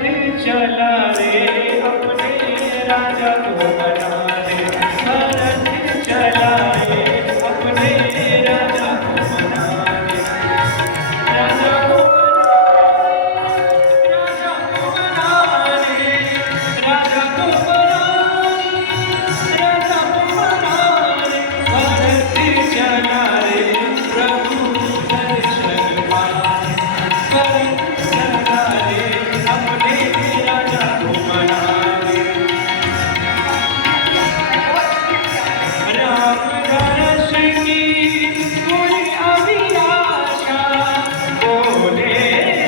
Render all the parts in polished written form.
चला रे अपने राजा को मनाने, भरत चला रे अपने राजा को मनाने, राजा को मनाने, राजा को मनाने, राजा को मनाने, राजा को मनाने, भरत चला रे प्रभु दर्शन पाने, भरत चला रे अपने राजा को मनाने। राम दर्श की कोई अभिलाषा, बोले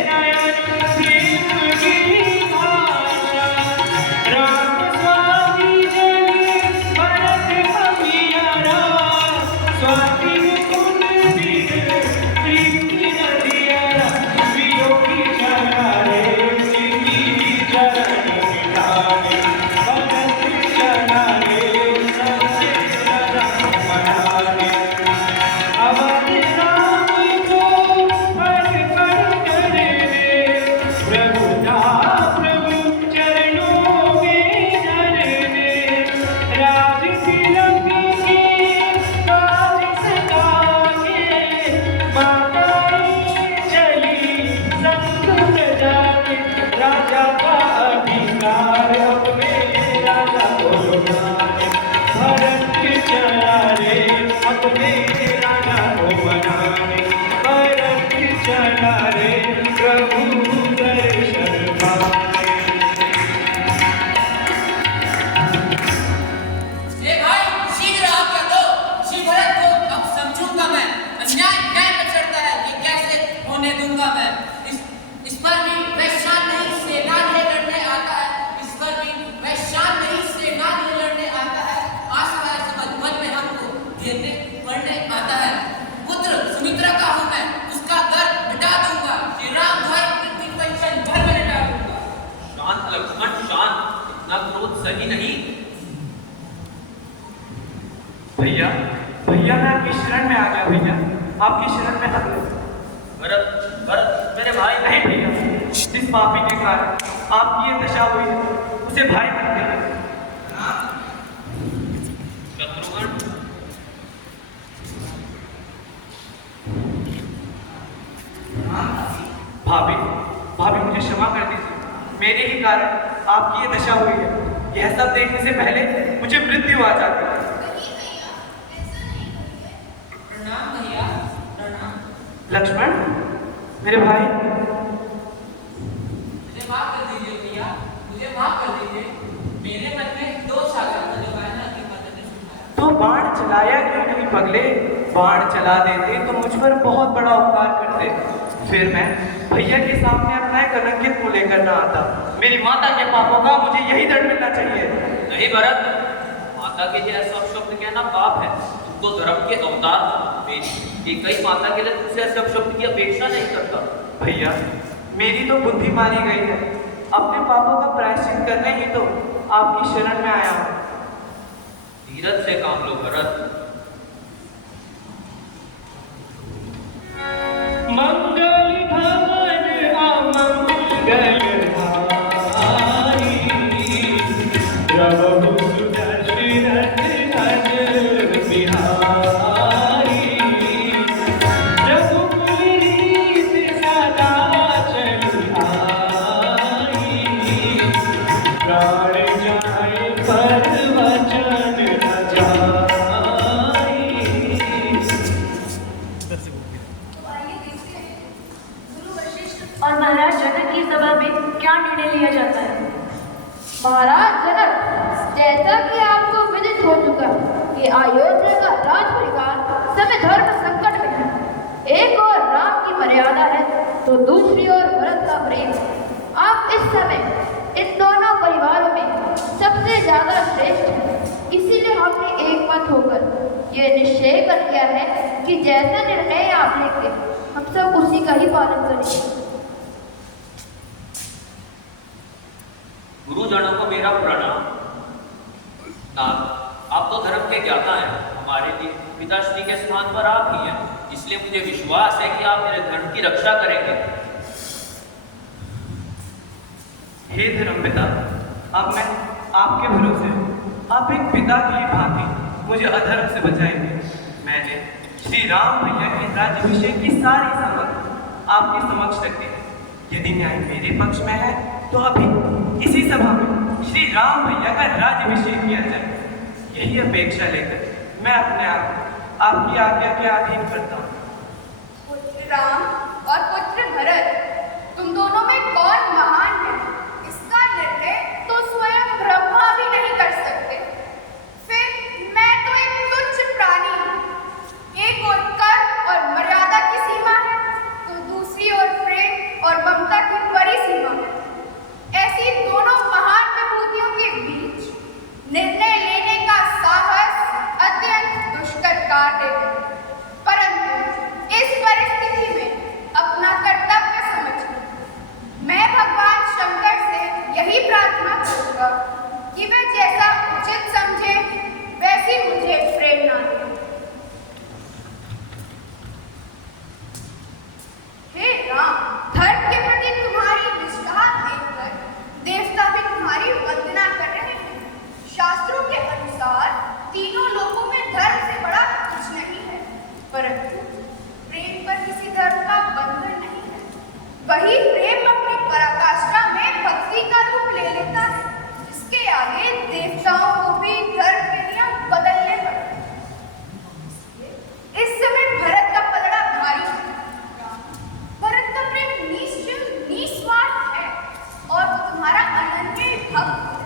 नयन प्रेम की भाषा, राम स्वामी जय भरत अभियारा, स्वाति मुकुंद बिन प्रीति नदियारा, वियोगी चला रे जिनकी चरण मिलाने, भरत चला रे सबसे राजा को मनाने। अवध राम को पर कर रे, प्रभुता प्रभु चरणों में धरने, राज तिलक के काज सजा के, माताएं चली संग सजा के, राजा का अधिकार अपने राजा को लुटाने, भरत चला रे अपने राजा को मनाने, भरत चला रे प्रभु दर्शन पाने। ए भाई शीघ्र आज्ञा दो, श्री भरत को अब समझूंगा मैं। अन्याय न्याय पर चढ़ता है, ये कैसे होने दूंगा मैं। इस पर भी वह शान नहीं सेना लिए लड़ने आता है, इस पर भी वह शान नहीं सेना लिए लड़ने आता है, आशा है समझ मन में हमको घेरने पड़ने आता है। पुत्र सुमित्रा का हूँ मैं, उसका गर्व मिटा दूंगा, श्री राम द्वार पृथ्वी पर क्षण भर में मिटा दूंगा। शांत लक्ष्मण शांत, इतना क्रोध सही नहीं। भैया भैया मैं आपकी शरण में आ गया, भैया आपकी शरण में आ गया। भरत भरत मेरे भाई नहीं भैया, जिस पापी के कारण आपकी ये दशा हुई है उसे भाई मत देना। शत्रुघ्न भाभी भाभी मुझे क्षमा कर दीजिए, मेरे ही कारण आपकी ये दशा हुई है। यह सब देखने से पहले मुझे मृत्यु आ जाती है। प्रणाम भैया, प्रणाम। लक्ष्मण मेरे भाई, मुझे माफ कर दीजिए भैया, मुझे माफ कर दीजिए। मेरे मन में दोष आ गया था जब मैंने आपकी मदद नहीं सुनाया। तो बाण चलाया क्यों नहीं पगले? बाण चला देते तो मुझ पर बहुत बड़ा उपकार करते, फिर मैं भैया के सामने अपना एक कलंकित मुंह लेकर ना आता। मेरी माता के पापों का मुझे यही दंड मिलना चाहिए। नहीं भरत, माता के लिए ऐसा अपशब्द कहना पाप है। तुम तो धर्म के अवतार हो। मेरी कई माता के लिए तुमसे ऐसे अपशब्द की अपेक्षा नहीं करता। भैया मेरी तो बुद्धि मारी गई है, अपने पापों का प्रायश्चित करने ही तो आपकी शरण में आया हूँ। धीरज से काम लो भरत। मंगल भवन अमंगल हारी, प्रभु सुदर्शनथ अजर बिहारी, रघुकुल रीत सदा चली आई, प्राण जाए पर वचन न जाई। और महाराज जनक की सभा में क्या निर्णय लिया जाता है? महाराज जनक, जैसा कि आपको विदित हो चुका कि अयोध्या का राज परिवार समय धर्म संकट में है। एक ओर राम की मर्यादा है तो दूसरी ओर भरत का प्रेम। आप इस समय इन दोनों परिवारों में सबसे ज्यादा श्रेष्ठ हैं, इसीलिए हमने एक मत होकर ये निश्चय कर लिया है कि जैसा निर्णय आप लेंगे हम सब उसी का ही पालन करेंगे। गुरुजनों को मेरा प्रणाम। नाथ, आप तो धर्म के ज्ञाता हैं, हमारे लिए पिताश्री के स्थान पर आप ही हैं, इसलिए मुझे विश्वास है कि आप मेरे धर्म की रक्षा करेंगे। हे धर्मपिता, अब मैं आपके भरोसे हूँ। आप एक पिता की भांति मुझे अधर्म से बचाएंगे। मैंने श्री राम भैया के राज्याभिषेक की सारी सामग्री आपके समक्ष रख दी है। यदि न्याय मेरे पक्ष में है तो अभी इसी सभा में श्री राम भैया का राज्याभिषेक किया जाए। यही अपेक्षा लेकर मैं अपने आप को आपकी आज्ञा के अधीन करता हूँ। पुत्र राम और पुत्र भरत, तुम दोनों में कौन महान है, इसका निर्णय तो स्वयं ब्रह्मा भी नहीं कर सकते। फिर मैं तो एक तुच्छ प्राणी हूँ। एक ओर कर्म और मर्यादा की सीमा है, तो दूसरी ओर प्रेम और ममता की बड़ी सीमा है। ऐसी दोनों महान विभूतियों के बीच निर्णय लेने का साहस अत्यंत दुष्कर कार्य है। परंतु इस परिस्थिति में अपना कर्तव्य समझकर मैं भगवान शंकर से यही प्रार्थना करूंगा कि वे जैसा उचित समझे वैसी मुझे प्रेरणा दे। हे राम, धर्म के प्रति तुम्हारी निष्ठा देखकर देवता भी तुम्हारी वंदना कर रहे हैं। शास्त्रों के अनुसार तीनों लोकों में धर्म से बड़ा कुछ नहीं है, परंतु प्रेम पर किसी धर्म का बंधन नहीं है। वही प्रेम अपनी पराकाष्ठा में भक्ति का रूप ले लेता है, जिसके आगे देवताओं को भी धर्म के नियम बदलने पड़ते हैं। इस समय भरत का पलड़ा भारी है। भरत का प्रेम निश्चल निस्वार्थ है और वो तुम्हारा अनन्य भक्त है।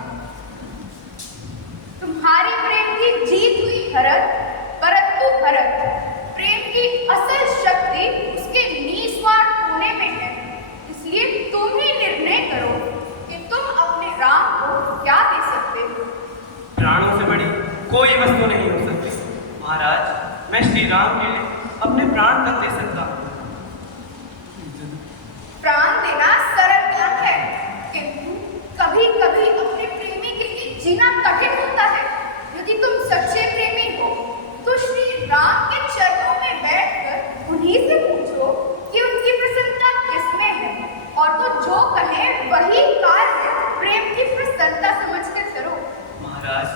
तुम्हारी प्रेम की जीत हुई भरत, परंतु भरत, प्रेम की असल शक्ति उसके निस्वार्थ होने में है। इसलिए तुम ही निर्णय करो कि तुम अपने राम को क्या दे सकते हो। प्राणों से बड़ी कोई वस्तु नहीं हो सकती। महाराज, मैं श्री राम के लिए अपने प्राण तक दे सकता हूँ। प्राण देना सरल काम है, किंतु कभी कभी अपने प्रेमी के लिए जीना कठिन होता है। यदि तुम सच्चे प्रेमी हो तो श्री राम के चरणों में बैठकर उन्हीं से पूछो कि उनकी प्रसन्नता किसमें है, और वो जो कहे वही कार्य प्रेम की प्रसन्नता समझकर करो। महाराज,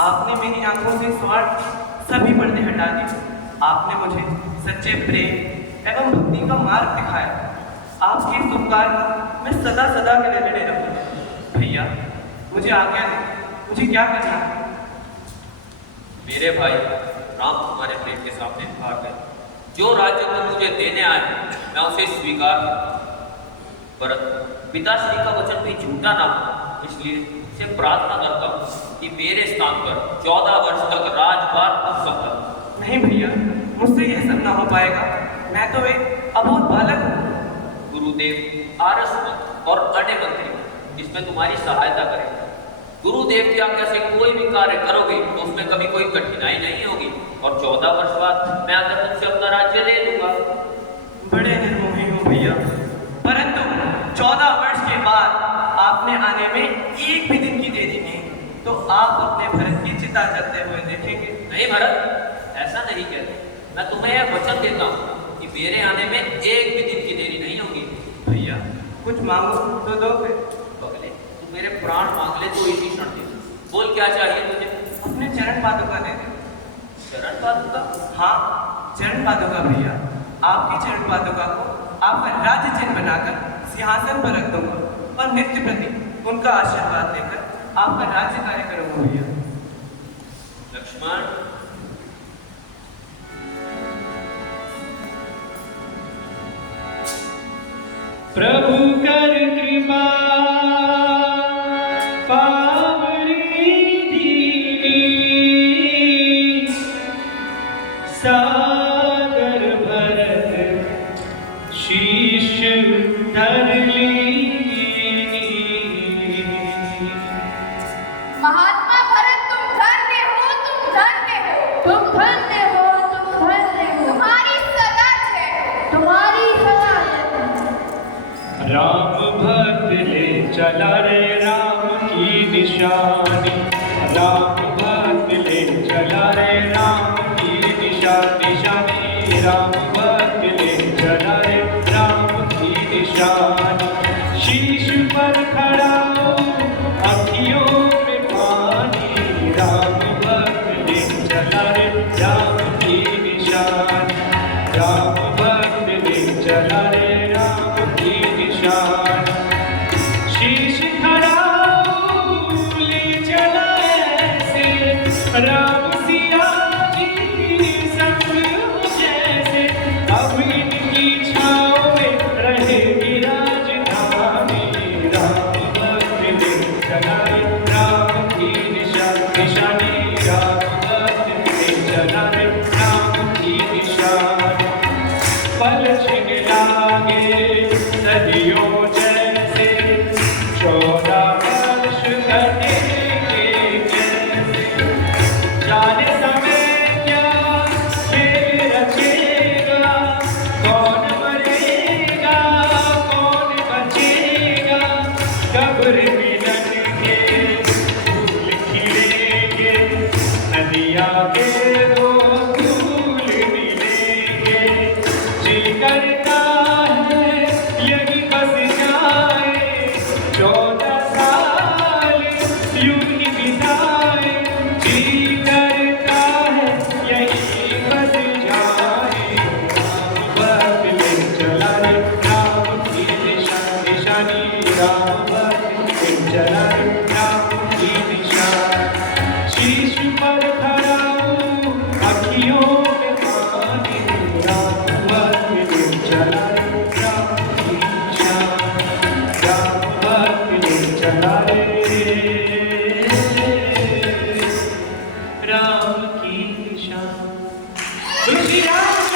आपने मेरी आंखों से स्वार्थ सभी पर्दे हटा दिए। आपने मुझे सच्चे प्रेम एवं भक्ति का मार्ग दिखाया। आपके इस उपकार का मैं सदा सदा के लिए ऋणी रहूंगा। भैया, मुझे आज्ञा दें, मुझे क्या करना है? मेरे भाई राम तुम्हारे प्रेम के सामने आ गए। जो राज्य तुम मुझे देने आए मैं उसे स्वीकार करता हूं। परंतु पिताश्री का वचन भी झूठा ना हो, इसलिए से प्रार्थना करता हूँ कि मेरे स्थान पर 14 वर्ष तक राजपाल तुम संभालो। नहीं भैया, मुझसे यह सब ना हो पाएगा। मैं तो एक अबोध बालक हूँ। गुरुदेव आरस मत और अडे मंत्री इसमें तुम्हारी सहायता करेंगे। गुरुदेव की आज्ञा से कोई भी कार्य करोगे तो उसमें कभी कोई कठिनाई नहीं होगी, और 14 वर्ष बाद मैं आकर तुमसे अपना राज्य ले लूंगा। बड़े निर्मोही हो भैया, परंतु 14 वर्ष के बाद आपने आने में एक भी दिन की देरी नहीं, तो आप अपने भरत की चिता जलते हुए देखेंगे। नहीं भरत, ऐसा नहीं कहते। मैं तुम्हें यह वचन देता हूँ कि मेरे आने में एक भी दिन की देरी नहीं होगी। भैया, कुछ मांगो तो दोगे? बगले, तू मेरे प्राण मांग ले तो इसी क्षण दे। बोल क्या चाहिए तुझे? अपने चरण पादुका दे दे। चरण पादुका? हाँ, चरण पादुका भैया। आपकी चरण पादुका को आपका राज्य चिन्ह बनाकर सिंहासन पर रख दूंगा और नित्य प्रति उनका आशीर्वाद लेकर आपका राज्य कार्य करूंगा भैया। लक्ष्मण, प्रभु कर कृपा पावनी दीनी, सागर भरत शीश धर लीनी। महात्मा भरत, तुम धन्य हो, तुम धन्य हो, तुम धन्य हो, तुम धन्य हो। तुम्हारी सदा जय, तुम्हारी सदा जय। राम भक्त ले चला रे राम की निशानी, राम भक्त ले चला रे राम की निशानी, राम भक्त ले चला रे राम की निशानी। शीश पर खड़ा शीश खड़ा भूल चला ऐसे, राम सिया जी संग जैसे, अब इनकी छाँव में रहेगी राजधानी। राम भक्त ले चला रे राम की निशानी, राम भक्त ले चला रे राम की निशानी। पल छिन लागे सदियों जैसे, 14 वर्ष कटेंगे कैसे, जाने समय क्या खेल रचेगा, कौन मरेगा कौन बचेगा, कब्र मिलन के फूल खिलेंगे, नदिया के दो फूल मिलेंगे, जी करता है यही बस जाए, 14 साल यूं ही बिताए, जी करता है यही बस जाए। राम भक्त ले चला रे राम की निशानी, राम भक्त ले चला रे राम की निशानी। शीश पर खड़ा हूँ अखियों में पानी, राम भक्त ले चला रे राम की निशानी, राम भक्त ले चला रे राम की निशानी। तुलसी राम